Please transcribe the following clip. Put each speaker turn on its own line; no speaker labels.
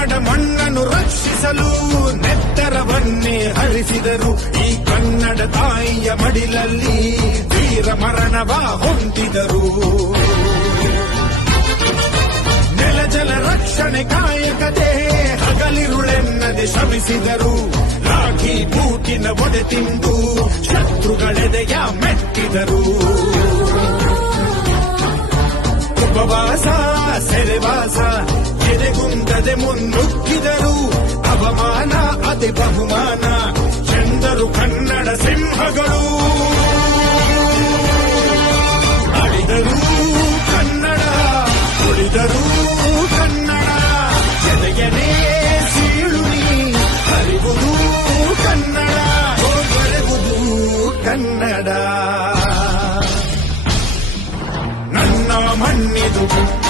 ಕನ್ನಡ ಮಣ್ಣನ್ನು ರಕ್ಷಿಸಲು ನೆತ್ತರವನ್ನೇ ಹರಿಸಿದರು. ಈ ಕನ್ನಡ ತಾಯಿಯ ಮಡಿಲಲ್ಲಿ ವೀರ ಮರಣವ ಹೊಂದಿದರು. ನೆಲ ಜಲ ರಕ್ಷಣೆ ಕಾಯಕತೆ ಹಗಲಿರುಳೆನ್ನದೆ ಶ್ರಮಿಸಿದರು. ರಾಖಿ ಬೂಟಿನ ಒಡೆ ತಿಂದು ಶತ್ರುಗಳೆದೆಯ ಮೆಟ್ಟಿದರು. ಉಪವಾಸ ಸೆರೆವಾಸ ಎದೆಗುಂದದೆ ಮುನ್ನುಗ್ಗಿದರು. ಅವಮಾನ, ಅತಿ ಬಹುಮಾನ, ಎಂದರು ಕನ್ನಡ ಸಿಂಹಗಳು. ಅಳಿದರು ಕನ್ನಡ, ಉಳಿದರು ಕನ್ನಡ. ಎದೆಯನೇ ಸೀಳುನಿ ಹರಿವುದು ಕನ್ನಡ. ಬರೆಯುವುದು ಕನ್ನಡ. ನನ್ನ ಮಣ್ಣಿದು